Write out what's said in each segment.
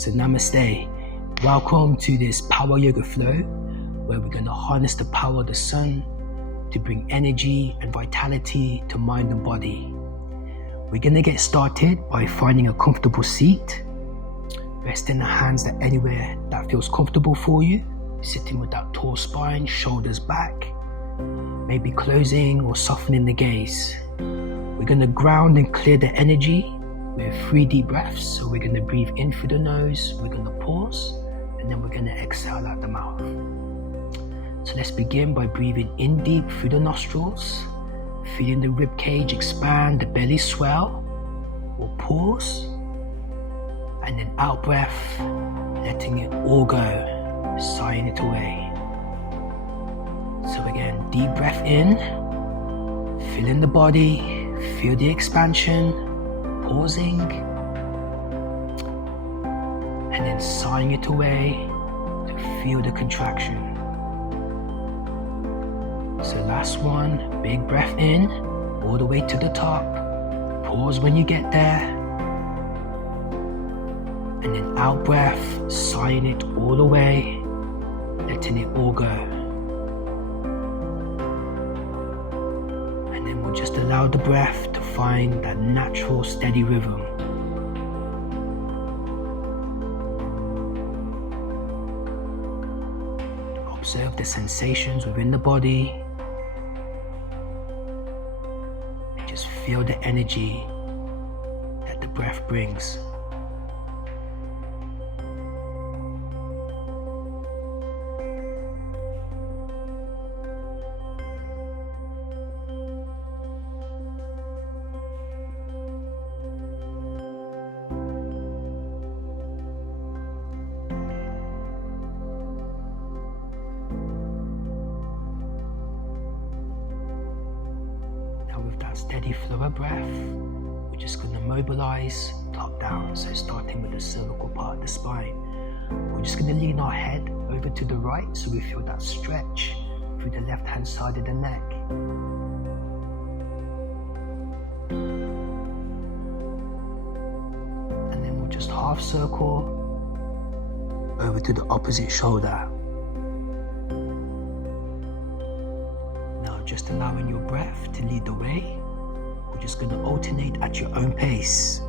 So namaste. Welcome to this power yoga flow where we're going to harness the power of the sun to bring energy and vitality to mind and body. We're going to get started by finding a comfortable seat, resting the hands anywhere that feels comfortable for you, sitting with that tall spine, shoulders back, maybe closing or softening the gaze. We're going to ground and clear the energy with 3 deep breaths. So we're going to breathe in through the nose, we're going to pause, and then we're going to exhale out the mouth. So let's begin by breathing in deep through the nostrils, feeling the rib cage expand, the belly swell. We'll pause, and then out breath, letting it all go, sighing it away. So again, deep breath in, feeling the body, feel the expansion, pausing, and then sighing it away to feel the contraction. So last one, big breath in, all the way to the top, pause when you get there, and then out breath, sighing it all away, letting it all go. And then we'll just allow the breath to find that natural steady rhythm. Observe the sensations within the body and just feel the energy that the breath brings. Steady flow of breath, we're just going to mobilize top down, so starting with the cervical part of the spine. We're just going to lean our head over to the right so we feel that stretch through the left hand side of the neck. And then we'll just half circle over to the opposite shoulder. Now just allowing your breath to lead the way. We're just going to alternate at your own pace.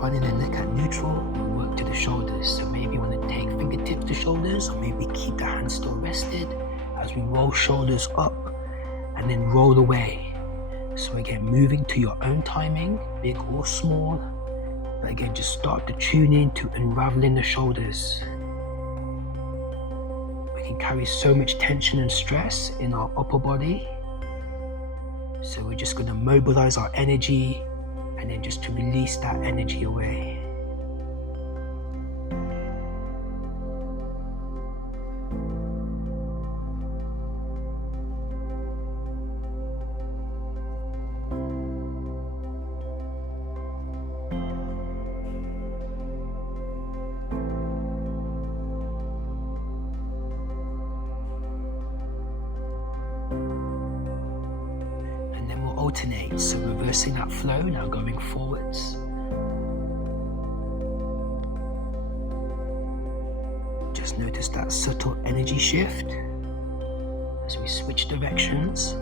Finding the neck at neutral, we'll work to the shoulders. So maybe you want to take fingertips to shoulders, or maybe keep the hands still rested as we roll shoulders up and then roll away. So again, moving to your own timing, big or small. But again, just start to tune in to unraveling the shoulders. We can carry so much tension and stress in our upper body. So we're just going to mobilize our energy and then just to release that energy away. Alternate, so reversing that flow, now going forwards. Just notice that subtle energy shift as we switch directions.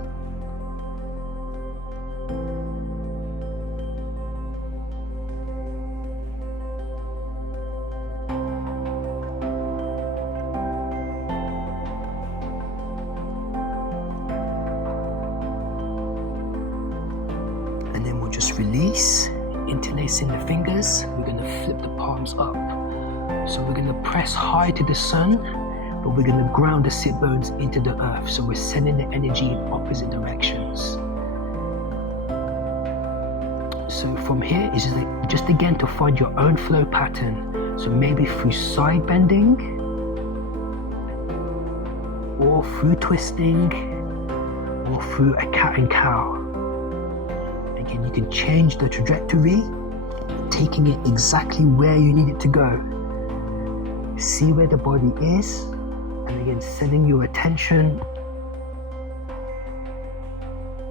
And then we'll just release, interlacing the fingers. We're going to flip the palms up So we're going to press high to the sun, but we're going to ground the sit bones into the earth. So we're sending the energy in opposite directions. So from here, it's just again to find your own flow pattern. So maybe through side bending, or through twisting, or through a cat and cow. Again, you can change the trajectory, taking it exactly where you need it to go. See where the body is, and again, sending your attention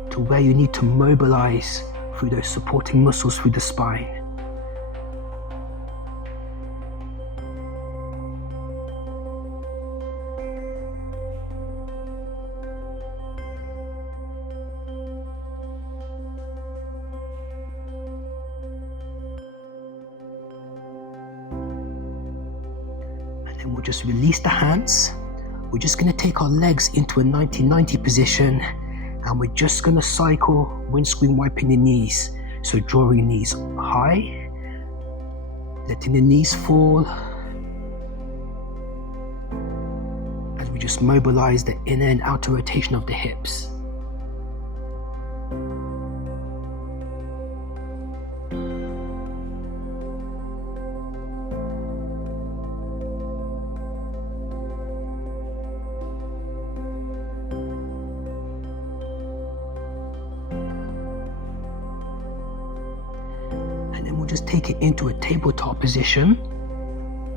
to where you need to mobilize through those supporting muscles through the spine. Then we'll just release the hands. We're just going to take our legs into a 90-90 position, and we're just going to cycle windscreen wiping the knees. So drawing knees high, letting the knees fall, as we just mobilize the inner and outer rotation of the hips. Just take it into a tabletop position.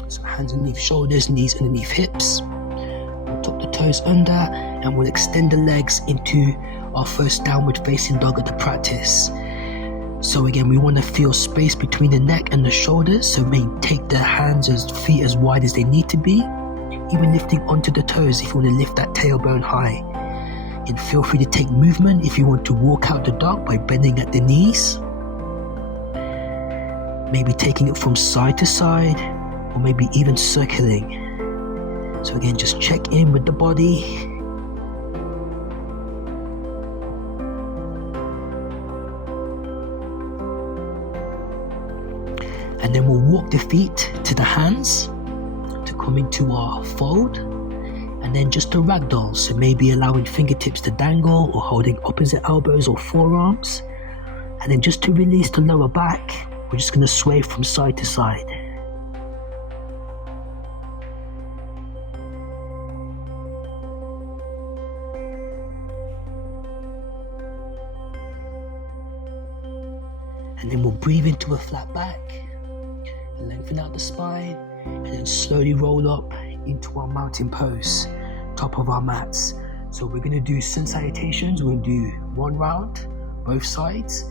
So hands underneath shoulders, knees underneath hips. We'll tuck the toes under, and we'll extend the legs into our first downward facing dog of the practice. So again, we want to feel space between the neck and the shoulders, so maybe take the hands and feet as wide as they need to be, even lifting onto the toes if you want to lift that tailbone high. And feel free to take movement if you want to walk out the dog by bending at the knees. Maybe taking it from side to side, or maybe even circling. So again, just check in with the body. And then we'll walk the feet to the hands to come into our fold. And then just a ragdoll, so maybe allowing fingertips to dangle or holding opposite elbows or forearms. And then just to release the lower back, we're just going to sway from side to side. And then we'll breathe into a flat back, and lengthen out the spine, and then slowly roll up into our mountain pose, top of our mats. So we're going to do sun salutations. We'll do one round, both sides,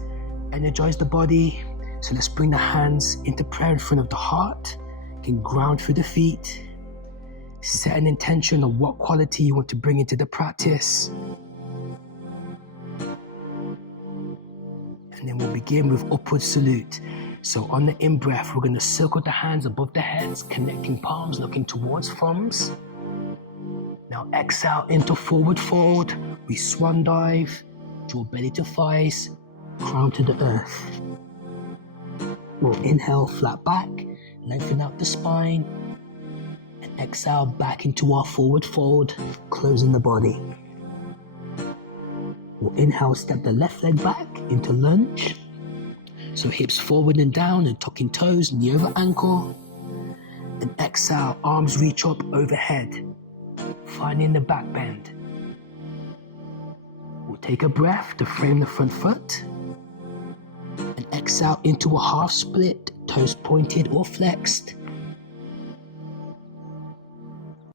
energize the body. So let's bring the hands into prayer in front of the heart. You can ground through the feet. Set an intention of what quality you want to bring into the practice. And then we'll begin with upward salute. So on the in-breath, we're going to circle the hands above the heads, connecting palms, looking towards thumbs. Now exhale into forward fold. We swan dive, draw belly to thighs, crown to the earth. We'll inhale, flat back, lengthen out the spine, and exhale back into our forward fold, closing the body. We'll inhale, step the left leg back into lunge. So hips forward and down and tucking toes, knee over ankle. And exhale, arms reach up overhead, finding the back bend. We'll take a breath to frame the front foot. And exhale into a half split, toes pointed or flexed.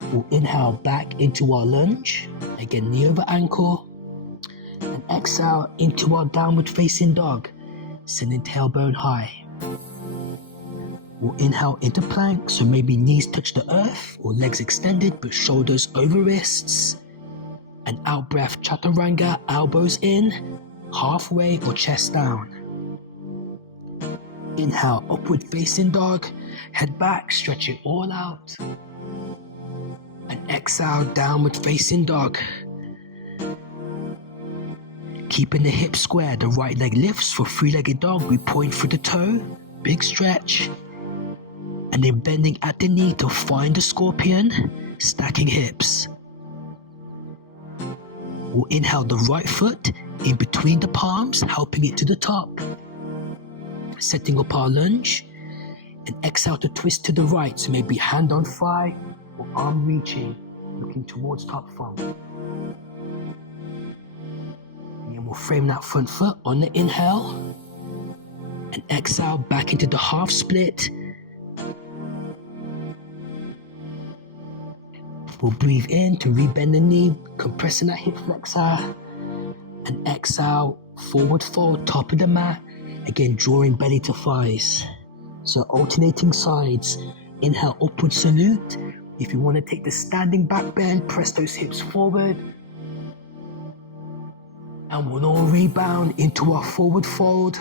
We'll inhale back into our lunge, again knee over ankle. And exhale into our downward facing dog, sending tailbone high. We'll inhale into plank, so maybe knees touch the earth or legs extended but shoulders over wrists. And out breath, chaturanga, elbows in, halfway or chest down. Inhale, upward facing dog, head back, stretch it all out. And exhale, downward facing dog. Keeping the hips square, the right leg lifts for three-legged dog. We point through the toe, big stretch. and then bending at the knee to find the scorpion, stacking hips. We'll inhale the right foot in between the palms, helping it to the top, setting up our lunge, and exhale to twist to the right, so maybe hand on thigh or arm reaching, looking towards top thumb. And we'll frame that front foot on the inhale, and exhale back into the half split. We'll breathe in to rebend the knee, compressing that hip flexor, and exhale, forward fold, top of the mat, again drawing belly to thighs. So alternating sides, inhale, upward salute. If you want to take the standing back bend, press those hips forward. And we'll all rebound into our forward fold,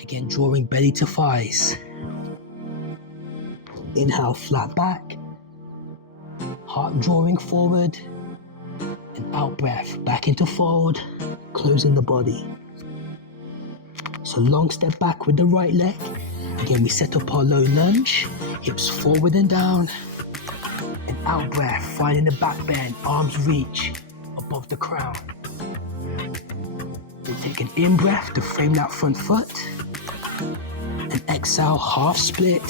again drawing belly to thighs. Inhale, flat back, heart drawing forward, and out breath, back into fold, closing the body. So long step back with the right leg. Again, we set up our low lunge, hips forward and down, and out breath, finding the back bend, arms reach above the crown. We'll take an in breath to frame that front foot, and exhale, half split,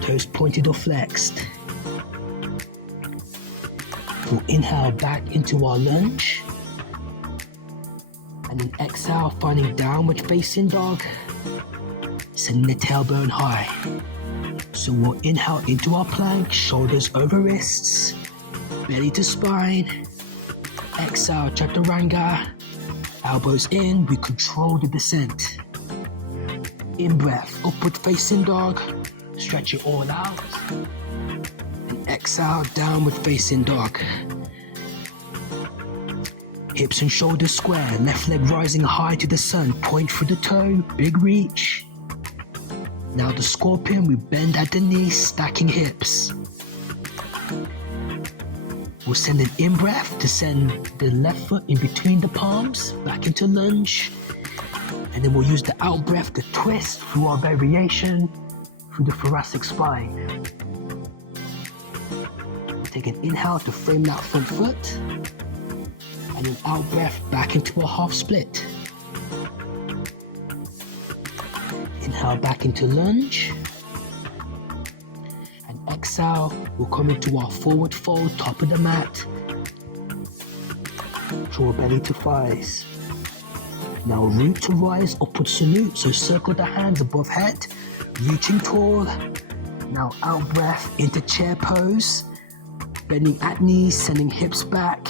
toes pointed or flexed. We'll inhale back into our lunge, and then exhale, finding downward facing dog, sending the tailbone high. So we'll inhale into our plank, shoulders over wrists, belly to spine. Exhale, chaturanga, elbows in, we control the descent. In breath, upward facing dog, stretch it all out. And exhale, downward facing dog. Hips and shoulders square, left leg rising high to the sun, point through the toe, big reach. Now the scorpion, we bend at the knee, stacking hips. We'll send an in breath to send the left foot in between the palms, back into lunge. And then we'll use the out breath to twist through our variation, through the thoracic spine. Take an inhale to frame that front foot, and then out breath back into a half split. Inhale back into lunge, and exhale, we'll come into our forward fold, top of the mat. Draw belly to thighs. Now root to rise, upward salute, so circle the hands above head, reaching tall. Now out breath into chair pose, bending at knees, sending hips back,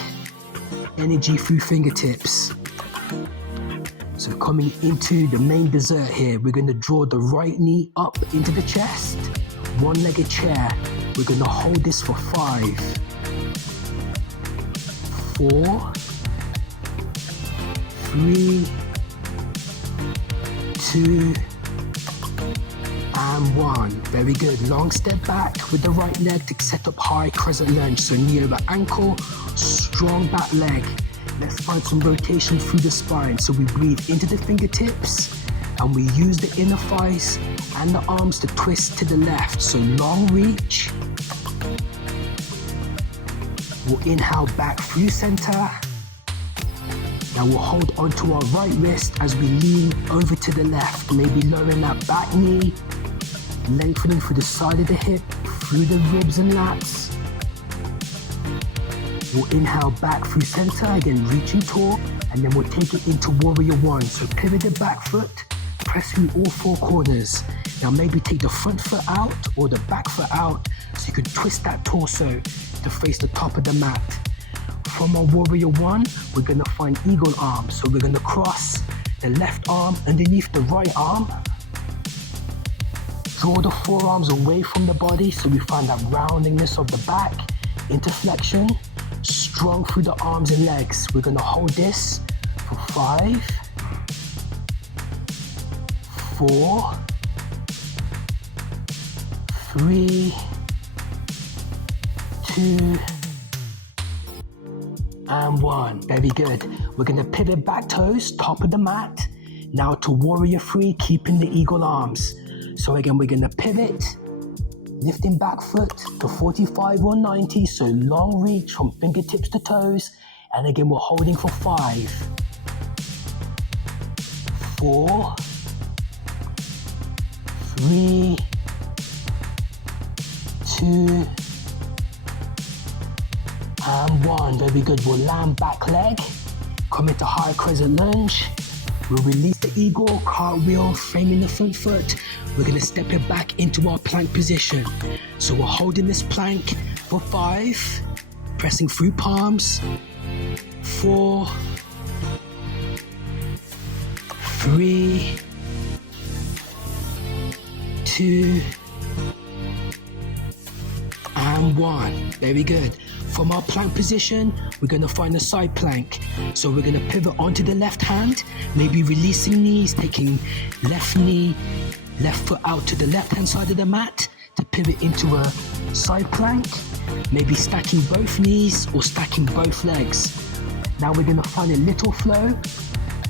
energy through fingertips. So coming into the main dessert here, we're going to draw the right knee up into the chest, one-legged chair. We're going to hold this for 5, 4, 3, 2, and 1. Very good. Long step back with the right leg to set up high crescent lunge. So knee over ankle, strong back leg. Let's find some rotation through the spine. So we breathe into the fingertips, and we use the inner thighs and the arms to twist to the left. So long reach. We'll inhale back through center. Now we'll hold onto our right wrist as we lean over to the left, maybe lowering that back knee, lengthening through the side of the hip, through the ribs and lats. We'll inhale back through center, again reaching tall, and then we'll take it into warrior 1. So pivot the back foot, press through all 4 corners. Now maybe take the front foot out or the back foot out, so you can twist that torso to face the top of the mat. From our warrior 1, we're gonna find eagle arms. So we're gonna cross the left arm underneath the right arm. Draw the forearms away from the body, so we find that roundingness of the back into flexion. Strong through the arms and legs. We're gonna hold this for 5, 4, 3, 2, and 1. Very good. We're gonna pivot back toes, top of the mat. Now to warrior 3, keeping the eagle arms. So again, we're gonna pivot, Lifting back foot to 45 or 90, so long reach from fingertips to toes. And again, we're holding for 5, 4, 3, 2, and 1. Very good. We'll land back leg, come into high crescent lunge. We'll release the eagle, cartwheel, framing the front foot. We're going to step it back into our plank position. So we're holding this plank for 5, pressing through palms, 4, 3, 2, and 1. Very good. From our plank position, we're going to find a side plank. So we're going to pivot onto the left hand, maybe releasing knees, taking left knee, left foot out to the left hand side of the mat to pivot into a side plank, maybe stacking both knees or stacking both legs. Now we're going to find a little flow,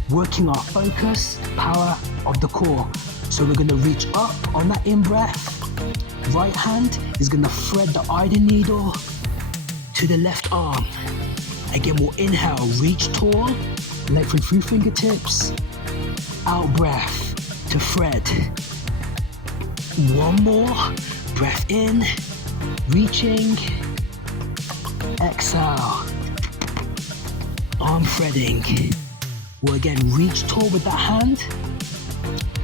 working our focus, power of the core. So we're going to reach up on that in-breath. Right hand is going to thread the iron needle to the left arm. Again, we'll inhale, reach tall, lengthen through fingertips. Out breath to thread. One more, breath in, reaching, exhale, arm threading. We'll again reach tall with that hand,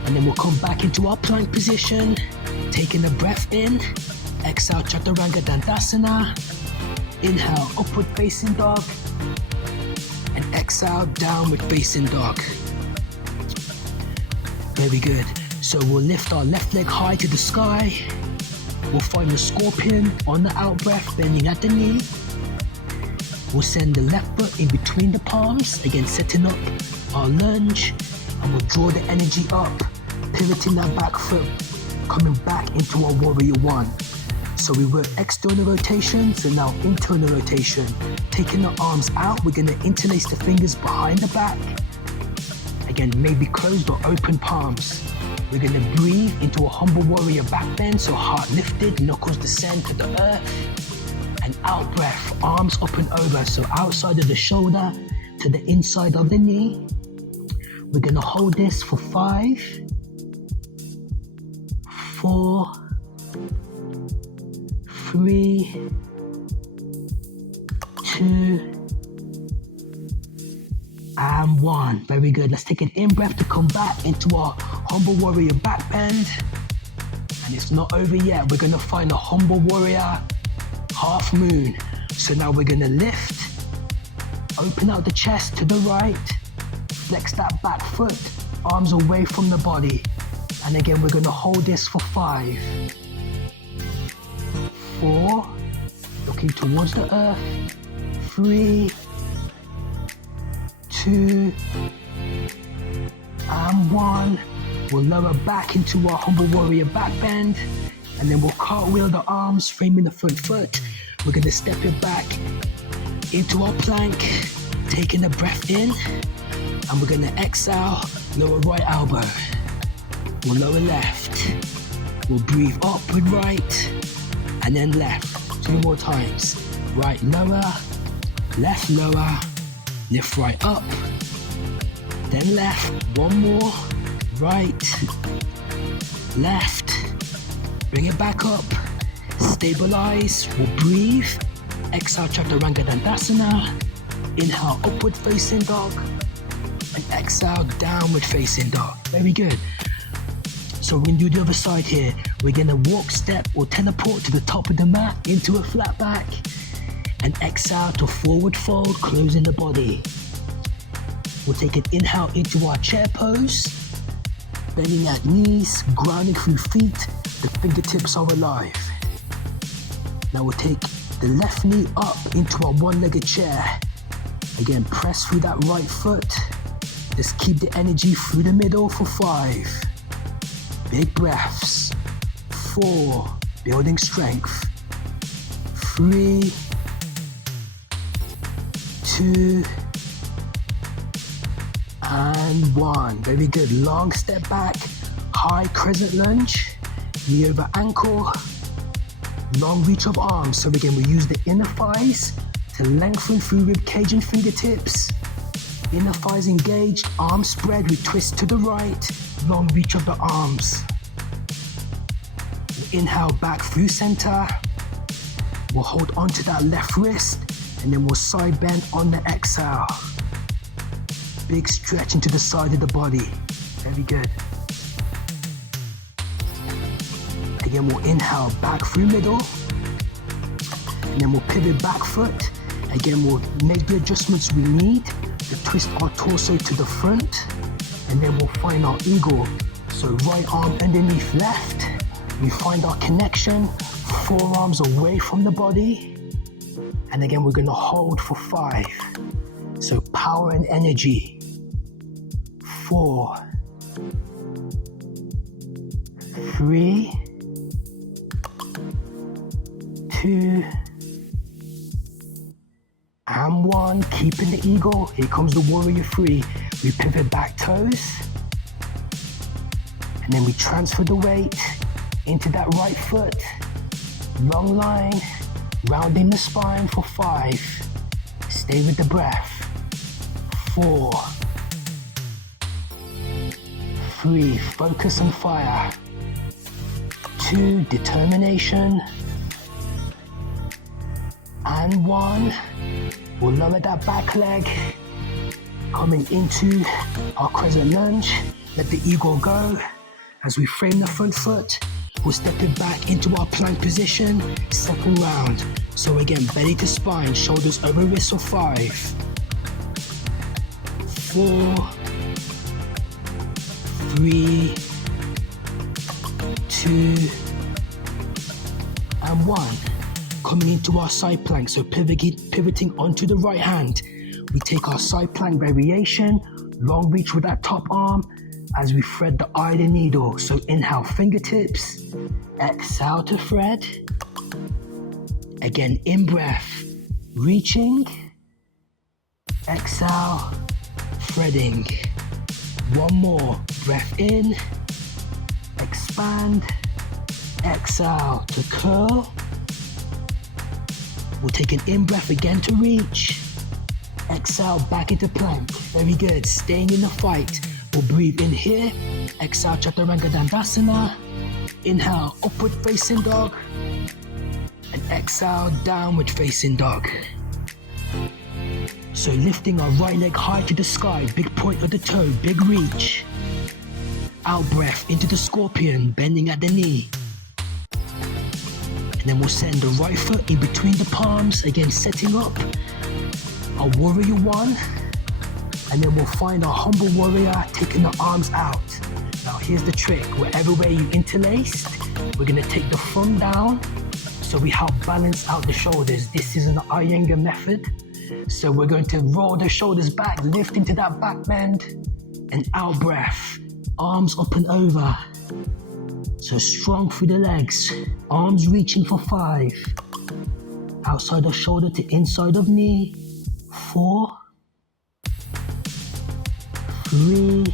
and then we'll come back into our plank position, taking a breath in, exhale, chaturanga dandasana, inhale, upward facing dog, and exhale, downward facing dog. Very good. So we'll lift our left leg high to the sky. We'll find the scorpion on the out breath, bending at the knee. We'll send the left foot in between the palms, again setting up our lunge, and we'll draw the energy up, pivoting that back foot, coming back into our warrior 1. So we work external rotation, so now internal rotation. Taking the arms out, we're going to interlace the fingers behind the back. Again, maybe closed or open palms. We're going to breathe into a humble warrior back bend, so heart lifted, knuckles descend to the earth. And out breath, arms up and over, so outside of the shoulder to the inside of the knee. We're going to hold this for 5, 4, 3, 2, and 1. Very good. Let's take an in-breath to come back into our humble warrior back bend. And it's not over yet. We're going to find a humble warrior half moon. So now we're going to lift, open out the chest to the right, flex that back foot, arms away from the body. And again, we're going to hold this for 5, 4, looking towards the earth, 3, 2, and 1. We'll lower back into our humble warrior back bend, and then we'll cartwheel the arms, framing the front foot. We're going to step it back into our plank, taking a breath in, and we're going to exhale, lower right elbow. We'll lower left. We'll breathe up with right, and then left. 2 more times. Right lower, left lower, lift right up, then left. 1 more, right, left, bring it back up, stabilize, we'll breathe, exhale, chaturanga dandasana, inhale, upward facing dog, and exhale, downward facing dog. Very good. So we're going to do the other side here. We're going to walk, step, or teleport to the top of the mat into a flat back, and exhale to forward fold, closing the body. We'll take an inhale into our chair pose, bending at knees, grounding through feet, the fingertips are alive. Now we'll take the left knee up into our one-legged chair. Again, press through that right foot. Just keep the energy through the middle for 5. Big breaths. 4, building strength. 3, 2, and 1. Very good. Long step back, high crescent lunge, knee over ankle, Long reach of arms. So again, we use the inner thighs to lengthen through rib cage and fingertips. Inner thighs engaged, arms spread, we twist to the right. Long reach of the arms. We'll inhale back through center. We'll hold onto that left wrist, and then we'll side bend on the exhale. Big stretch into the side of the body. Very good. Again, we'll inhale back through middle, and then we'll pivot back foot. Again, we'll make the adjustments we need to twist our torso to the front, and then we'll find our eagle. So right arm underneath left, we find our connection, forearms away from the body, and again, we're gonna hold for 5. So power and energy. 4, 3, 2, and 1. Keeping the eagle. Here comes the warrior 3. We pivot back toes, and then we transfer the weight into that right foot. Long line, rounding the spine for 5. Stay with the breath. 4, 3, focus and fire. 2, determination. And 1, we'll lower that back leg, coming into our crescent lunge. Let the eagle go. As we frame the front foot, we'll step it back into our plank position, second round. So again, belly to spine, shoulders over wrists for 5. 4, 3, 2, and 1. Coming into our side plank, so pivoting onto the right hand. We take our side plank variation, long reach with that top arm as we thread the eye of the needle. So inhale, fingertips, exhale to thread. Again, in breath, reaching, exhale, threading. One more, breath in, expand, exhale to curl. We'll take an in-breath again to reach. Exhale back into plank. Very good. Staying in the fight. We'll breathe in here. Exhale, Chaturanga Dandasana. Inhale, upward facing dog. And exhale, downward facing dog. So lifting our right leg high to the sky. Big point of the toe, big reach. Out breath into the scorpion, bending at the knee. And then we'll send the right foot in between the palms, again setting up our warrior 1. And then we'll find our humble warrior, taking the arms out. Now here's the trick, wherever way you interlaced, we're gonna take the thumb down so we help balance out the shoulders. This is an Iyengar method. So we're going to roll the shoulders back, lift into that back bend, and out breath, arms up and over. So strong through the legs, arms reaching for 5. Outside of shoulder to inside of knee. 4, 3,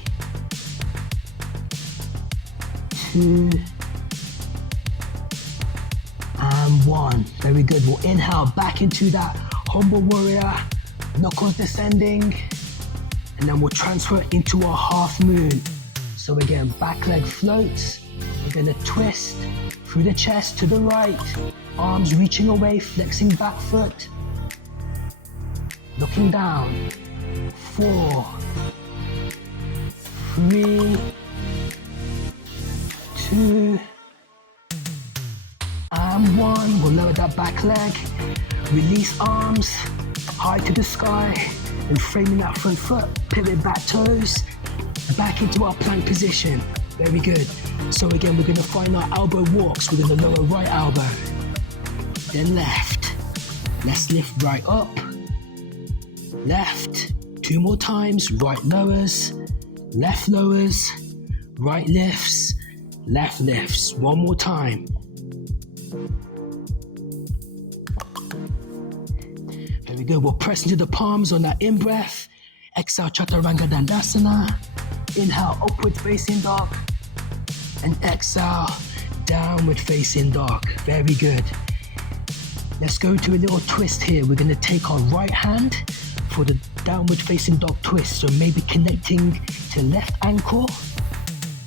2, and 1. Very good. We'll inhale back into that humble warrior, knuckles descending, and then we'll transfer into our half moon. So again, back leg floats. We're gonna twist through the chest to the right, arms reaching away, flexing back foot, looking down. 4, 3, 2, and 1. We'll lower that back leg, release arms, high to the sky, and framing that front foot, pivot back toes, back into our plank position. Very good. So again, we're gonna find our elbow walks. We're gonna lower right elbow, then left. Let's lift right up, left. 2 more times, right lowers, left lowers, right lifts, left lifts. 1 more time. Very good. We'll press into the palms on that in-breath. Exhale, Chaturanga Dandasana. Inhale, upward facing dog. And exhale, downward facing dog. Very good. Let's go to a little twist here. We're going to take our right hand for the downward facing dog twist. So maybe connecting to left ankle,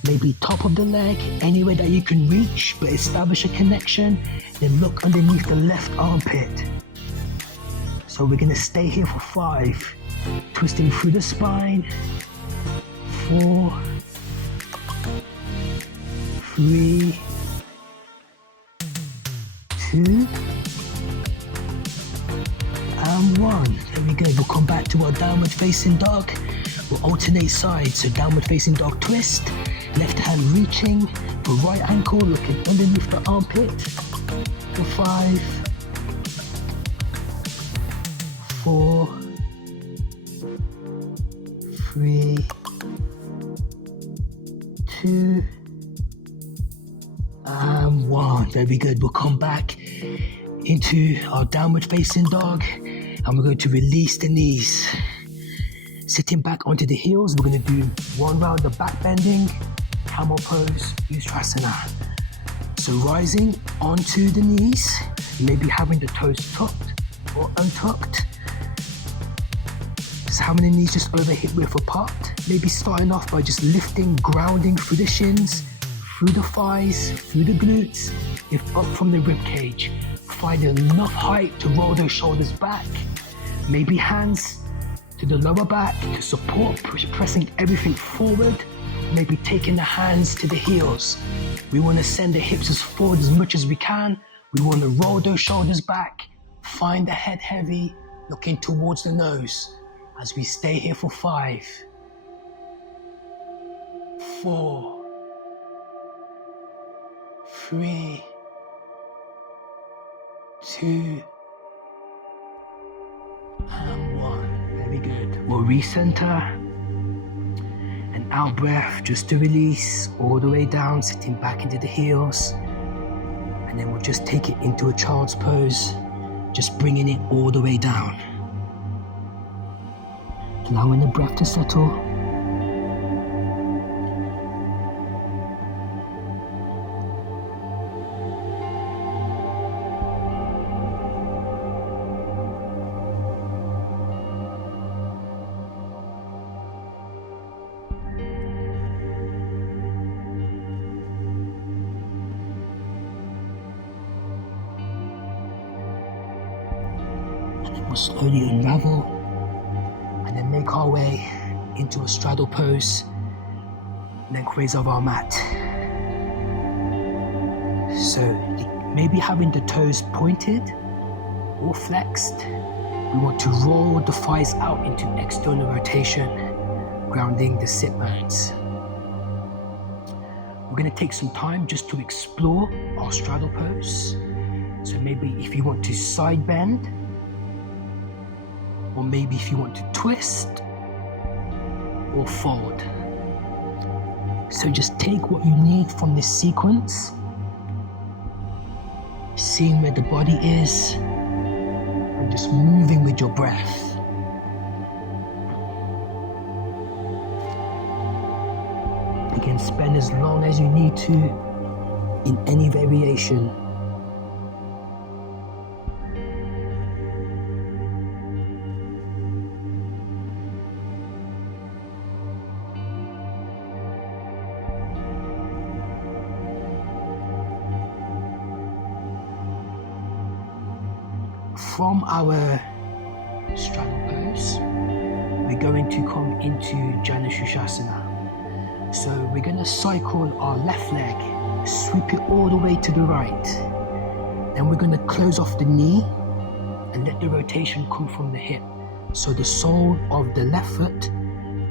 maybe top of the leg, anywhere that you can reach, but establish a connection. Then look underneath the left armpit. So we're going to stay here for 5. Twisting through the spine. 4, 3, 2, and 1. There we go. We'll come back to our downward facing dog. We'll alternate sides. So downward facing dog twist. Left hand reaching for right ankle, looking underneath the armpit. For 5, 4, 3, 2, and 1. Very good. We'll come back into our downward facing dog and we're going to release the knees. Sitting back onto the heels, we're going to do 1 round of back bending, camel pose, Ustrasana. So rising onto the knees, maybe having the toes tucked or untucked. Just having the knees just over hip width apart. Maybe starting off by just lifting, grounding through the shins, through the thighs, through the glutes, lift up from the rib cage. Finding enough height to roll those shoulders back. Maybe hands to the lower back to support, pressing everything forward. Maybe taking the hands to the heels. We want to send the hips as forward as much as we can. We want to roll those shoulders back. Find the head heavy, looking towards the nose as we stay here for 5, 4, 3, 2, and 1. Very good. We'll recenter. And out breath just to release all the way down, sitting back into the heels. And then we'll just take it into a child's pose, just bringing it all the way down. Allowing the breath to settle. We'll slowly unravel and then make our way into a straddle pose, and then raise over our mat. So maybe having the toes pointed or flexed, we want to roll the thighs out into external rotation, grounding the sit bones. We're going to take some time just to explore our straddle pose. So maybe if you want to side bend, or maybe if you want to twist or fold. So just take what you need from this sequence, seeing where the body is, and just moving with your breath. Again, spend as long as you need to in any variation. From our straddle pose, we're going to come into Janushushasana. So we're going to cycle our left leg, sweep it all the way to the right. Then we're going to close off the knee and let the rotation come from the hip. So the sole of the left foot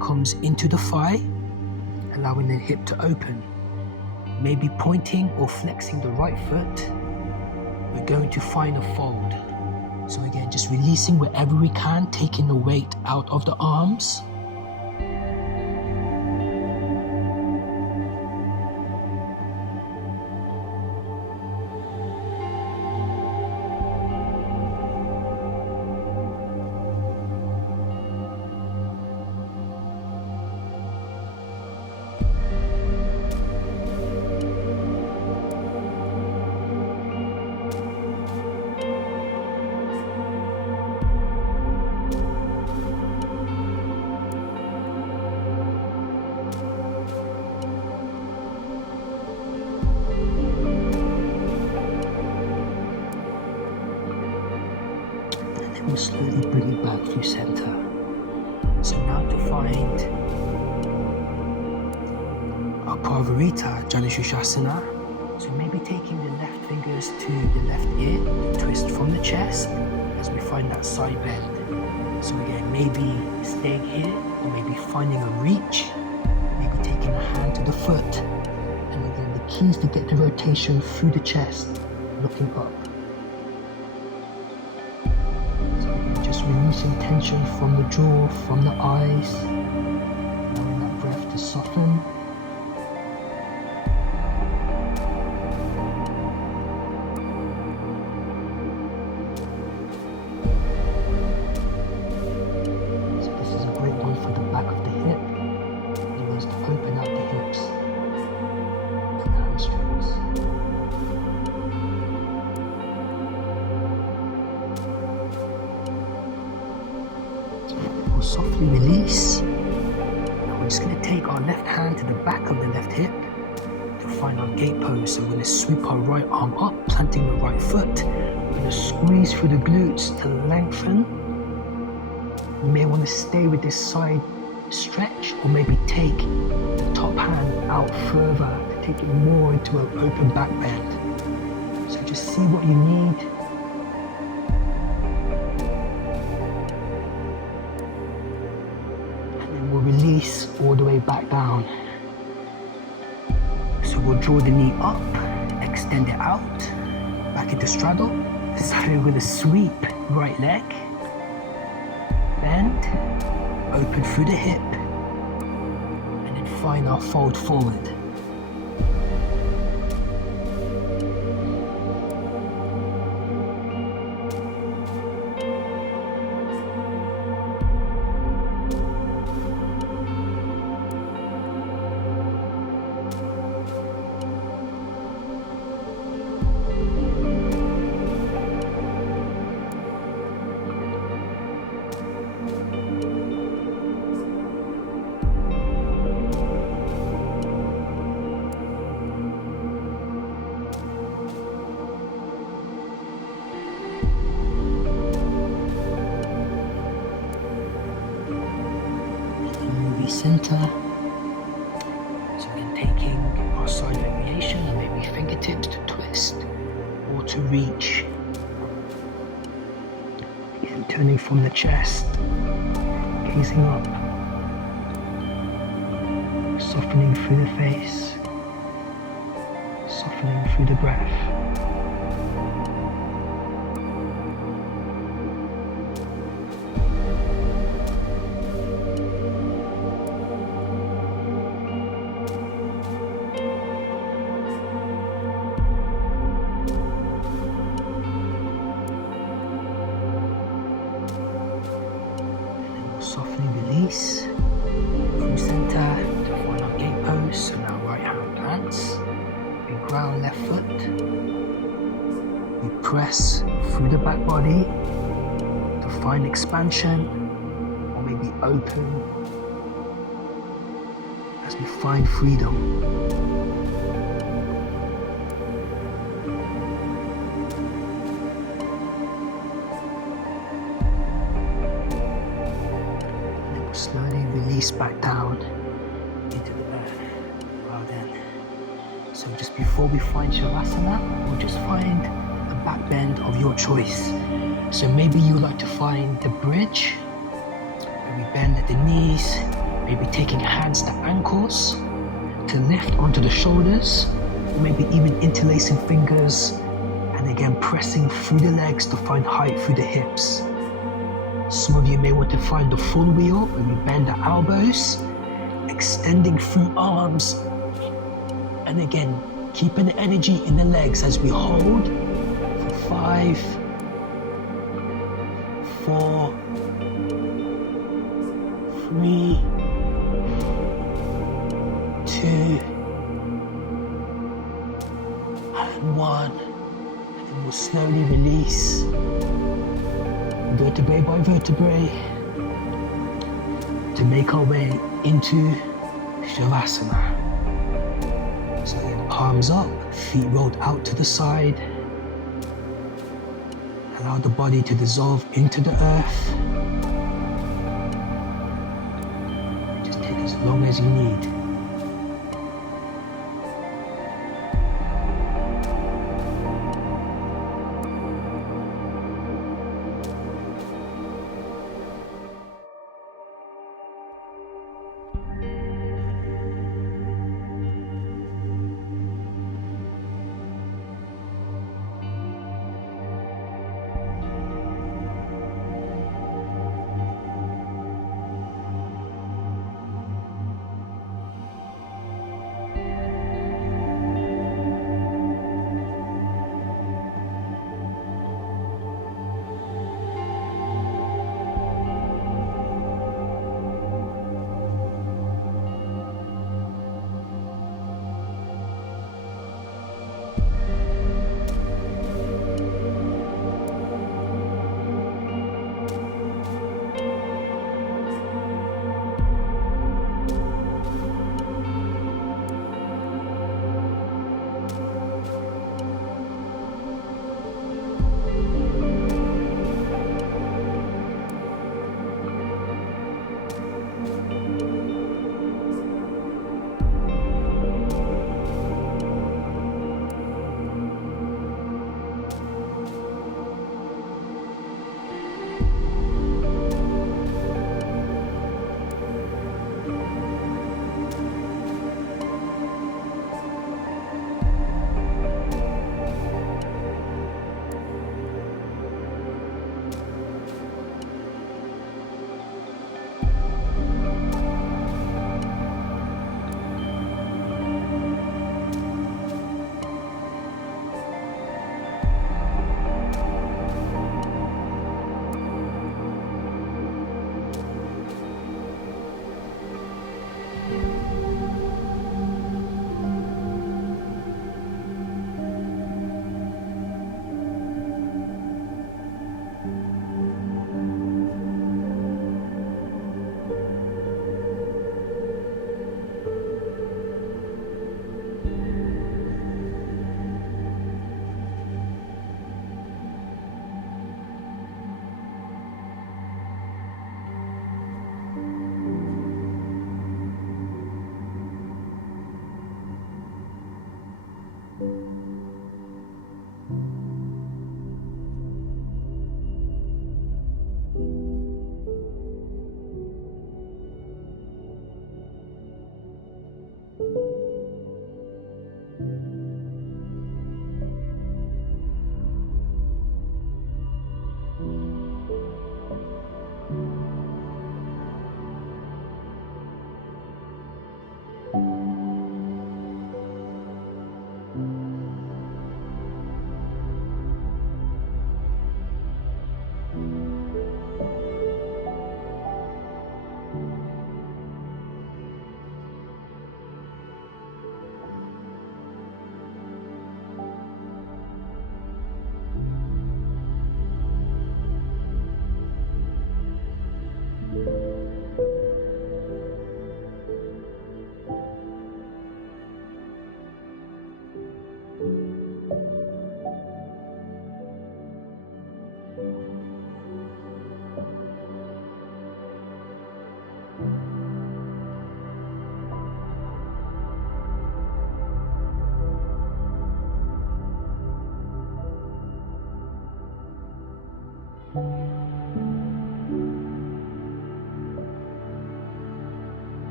comes into the thigh, allowing the hip to open. Maybe pointing or flexing the right foot, we're going to find a fold. So again, just releasing wherever we can, taking the weight out of the arms. we'll slowly bring it back through center. So now to find our Parvarita Janushavasana. So maybe taking the left fingers to the left ear, twist from the chest as we find that side bend. So again, maybe staying here, or maybe finding a reach, maybe taking a hand to the foot. And again, the key is to get the rotation through the chest, looking up. So again, just releasing tension from the jaw, from the eyes, allowing that breath to soften. Softly release. And we're just going to take our left hand to the back of the left hip to find our gate pose. So we're going to sweep our right arm up, planting the right foot. We're going to squeeze through the glutes to lengthen. You may want to stay with this side stretch, or maybe take the top hand out further to take it more into an open back bend. So just see what you need. Release all the way back down. So we'll draw the knee up, extend it out, back into straddle. So we're going to sweep right leg, bend, open through the hip, and then find our fold forward. Center. So again, taking our side variation, and maybe fingertips to twist or to reach. Again, turning from the chest, gazing up, softening through the face, softening through the breath. Softly release from center to find our gate pose. So now right hand plants, we ground left foot, we press through the back body to find expansion, or maybe open as we find freedom. Slowly release back down into the earth. Well then, so just before we find shavasana, we'll just find a back bend of your choice. So maybe you like to find the bridge, maybe bend at the knees, maybe taking hands to ankles to lift onto the shoulders, or maybe even interlacing fingers and again pressing through the legs to find height through the hips. Some of you may want to find the full wheel when we bend the elbows, extending through arms, and again, keeping the energy in the legs as we hold for 5, 4, 3, 2, and 1. And then we'll slowly release. Vertebrae by vertebrae to make our way into shavasana. So again, palms up, feet rolled out to the side, Allow the body to dissolve into the earth. Just take as long as you need.